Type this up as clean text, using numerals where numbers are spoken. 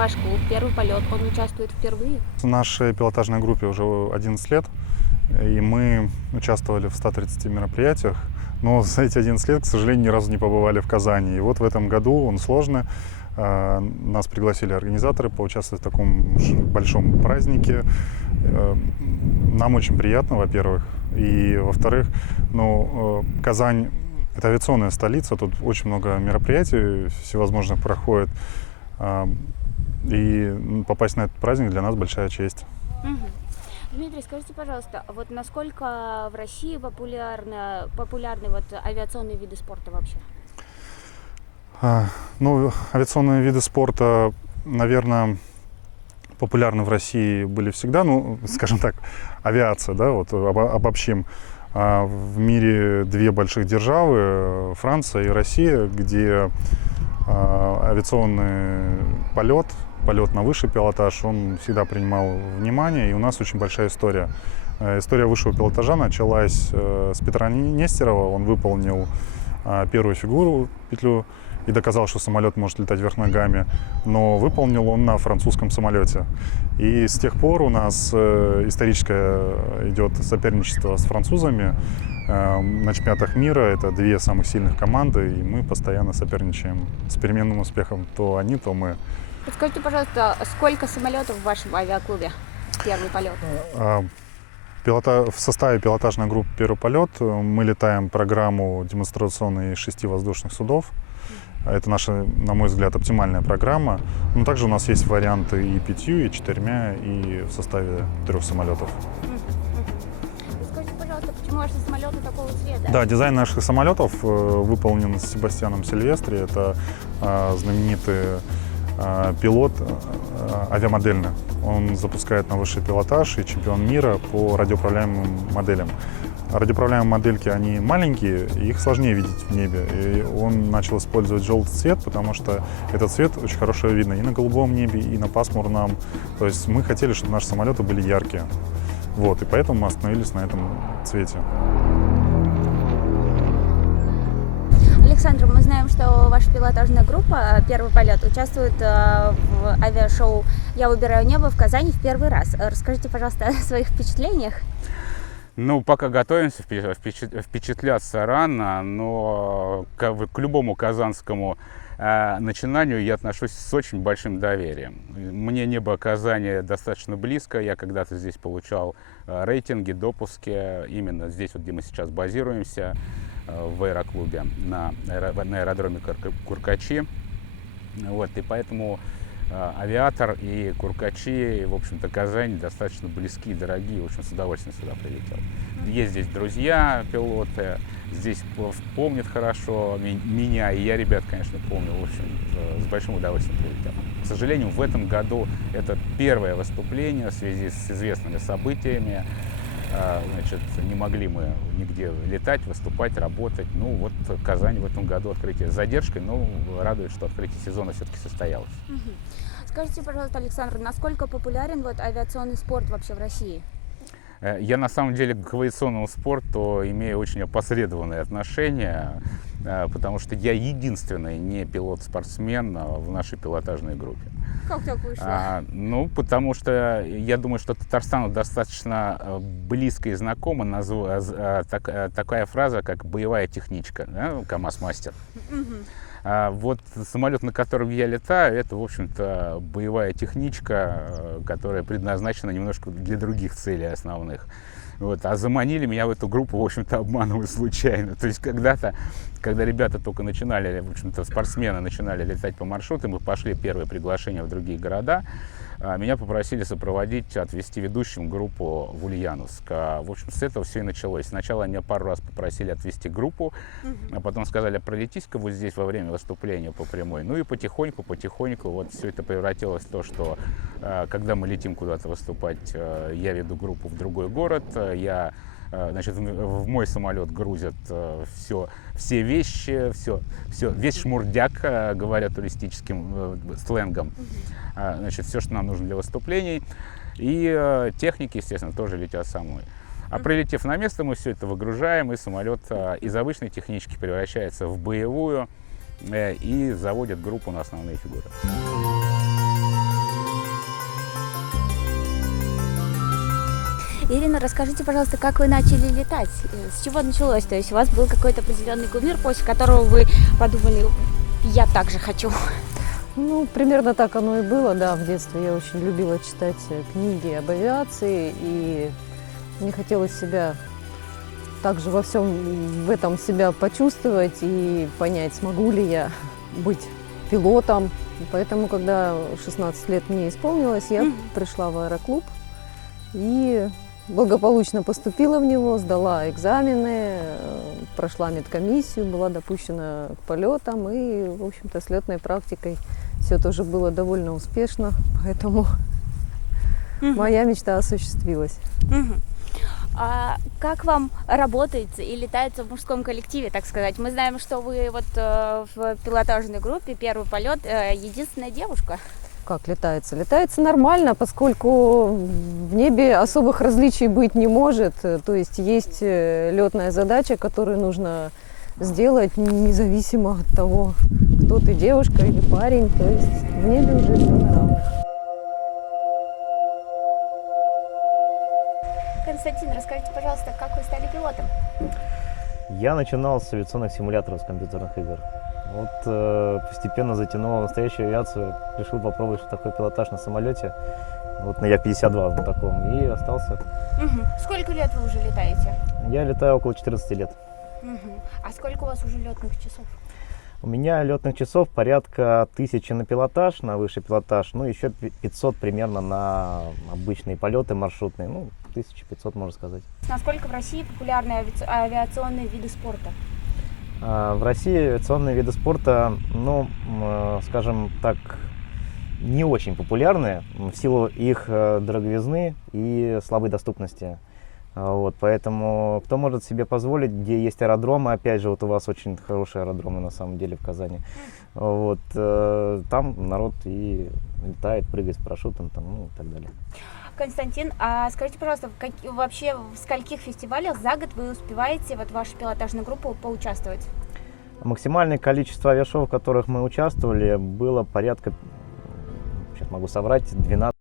ваш клуб «Первый полет», он участвует впервые? В нашей пилотажной группе уже 11 лет, и мы участвовали в 130 мероприятиях, но за эти 11 лет, к сожалению, ни разу не побывали в Казани. И вот в этом году он сложный. Нас пригласили организаторы поучаствовать в таком большом празднике. Нам очень приятно, во-первых. И, во-вторых, Казань — это авиационная столица, тут очень много мероприятий всевозможных проходит. И попасть на этот праздник для нас большая честь. Дмитрий, скажите, пожалуйста, вот насколько в России популярны вот авиационные виды спорта вообще? Авиационные виды спорта, наверное, популярны в России были всегда. Скажем так, авиация, да, вот обобщим. В мире две больших державы, Франция и Россия, где авиационный полет на высший пилотаж, он всегда принимал внимание, и у нас очень большая история. История высшего пилотажа началась с Петра Нестерова. Он выполнил первую фигуру, петлю, и доказал, что самолет может летать вверх ногами, но выполнил он на французском самолете. И с тех пор у нас историческое идет соперничество с французами. На чемпионатах мира это две самых сильных команды, и мы постоянно соперничаем с переменным успехом. То они, то мы. Подскажите, пожалуйста, сколько самолетов в вашем авиаклубе «Первый полет»? В составе пилотажной группы «Первый полет» мы летаем программу демонстрационной из 6 воздушных судов. Это наша, на мой взгляд, оптимальная программа. Но также у нас есть варианты и 5, и 4, и в составе 3 самолетов. Скажите, пожалуйста, почему ваши самолеты такого цвета? Да, дизайн наших самолетов выполнен Себастьяном Сильвестри. Это знаменитый пилот авиамодельный. Он запускает на высший пилотаж и чемпион мира по радиоуправляемым моделям. Радиоуправляемые модельки, они маленькие, их сложнее видеть в небе. И он начал использовать желтый цвет, потому что этот цвет очень хорошо видно и на голубом небе, и на пасмурном. То есть мы хотели, чтобы наши самолеты были яркие. Вот, и поэтому мы остановились на этом цвете. Александр, мы знаем, что ваша пилотажная группа «Первый полет» участвует в авиашоу «Я выбираю небо» в Казани в первый раз. Расскажите, пожалуйста, о своих впечатлениях. Пока готовимся, впечатляться рано, но к любому казанскому начинанию я отношусь с очень большим доверием. Мне небо Казани достаточно близко, я когда-то здесь получал рейтинги, допуски, именно здесь, вот, где мы сейчас базируемся, в аэроклубе на аэродроме Куркачи. Вот, и поэтому авиатор и Куркачи, в общем-то, Казань достаточно близки и дорогие. В общем, с удовольствием сюда прилетел. Есть здесь друзья, пилоты, здесь помнят хорошо меня, и я ребят, конечно, помню. В общем, с большим удовольствием прилетел. К сожалению, в этом году это первое выступление в связи с известными событиями. Не могли мы нигде летать, выступать, работать. Вот Казань в этом году открытие с задержкой, но радует, что открытие сезона все-таки состоялось. Скажите, пожалуйста, Александр, насколько популярен авиационный спорт вообще в России? Я на самом деле к авиационному спорту имею очень опосредованное отношение, потому что я единственный не пилот-спортсмен в нашей пилотажной группе. Как так вышло? Потому что я думаю, что Татарстану достаточно близко и знакома такая фраза, как боевая техничка, да? КамАЗ-мастер. Вот самолет, на котором я летаю, это, в общем-то, боевая техничка, которая предназначена немножко для других целей основных. А заманили меня в эту группу, в общем-то, обманывая случайно. То есть когда-то, когда ребята только начинали, в общем-то, спортсмены начинали летать по маршрутам, и пошли первые приглашения в другие города, меня попросили сопроводить, отвезти ведущим группу в Ульяновск. В общем, с этого все и началось. Сначала меня пару раз попросили отвезти группу, а потом сказали, пролетись-ка вот здесь во время выступления по прямой. И потихоньку, вот все это превратилось в то, что когда мы летим куда-то выступать, я веду группу в другой город, в мой самолет грузят все вещи, весь шмурдяк, говоря туристическим сленгом. Все, что нам нужно для выступлений. И техники, естественно, тоже летят со мной. Прилетев на место, мы все это выгружаем, и самолет из обычной технички превращается в боевую и заводит группу на основные фигуры. Ирина, расскажите, пожалуйста, как вы начали летать? С чего началось? То есть у вас был какой-то определенный кумир, после которого вы подумали, я так же хочу. Ну, примерно так оно и было, да, в детстве я очень любила читать книги об авиации, и мне хотелось себя также во всем в этом себя почувствовать и понять, смогу ли я быть пилотом. И поэтому, когда 16 лет мне исполнилось, я пришла в аэроклуб и благополучно поступила в него, сдала экзамены, прошла медкомиссию, была допущена к полетам, и, в общем-то, с летной практикой все тоже было довольно успешно, поэтому моя мечта осуществилась. А как вам работается и летается в мужском коллективе, так сказать? Мы знаем, что вы вот в пилотажной группе «Первый полет» единственная девушка. Как летается? Летается нормально, поскольку в небе особых различий быть не может. То есть есть летная задача, которую нужно сделать независимо от того, кто ты, девушка или парень. То есть в небе уже все на равных. Константин, расскажите, пожалуйста, как вы стали пилотом? Я начинал с авиационных симуляторов, с компьютерных игр. Вот постепенно затянул настоящую авиацию, решил попробовать, что такое пилотаж на самолете, вот на Як-52 на таком, и остался. Сколько лет вы уже летаете? Я летаю около 14 лет. А сколько у вас уже летных часов? У меня летных часов порядка 1000 на пилотаж, на высший пилотаж, ну еще 500 примерно на обычные полеты маршрутные, ну 1500 можно сказать. Насколько в России популярны авиационные виды спорта? В России авиационные виды спорта, ну, скажем так, не очень популярны в силу их дороговизны и слабой доступности. Вот, поэтому кто может себе позволить, где есть аэродромы, опять же, вот у вас очень хорошие аэродромы на самом деле в Казани, вот, там народ и летает, прыгает с парашютом, там, ну, и так далее. Константин, а скажите, пожалуйста, вообще в скольких фестивалях за год вы успеваете, вот ваша пилотажная группа, поучаствовать? Максимальное количество авиашоу, в которых мы участвовали, было порядка, сейчас могу соврать, 12.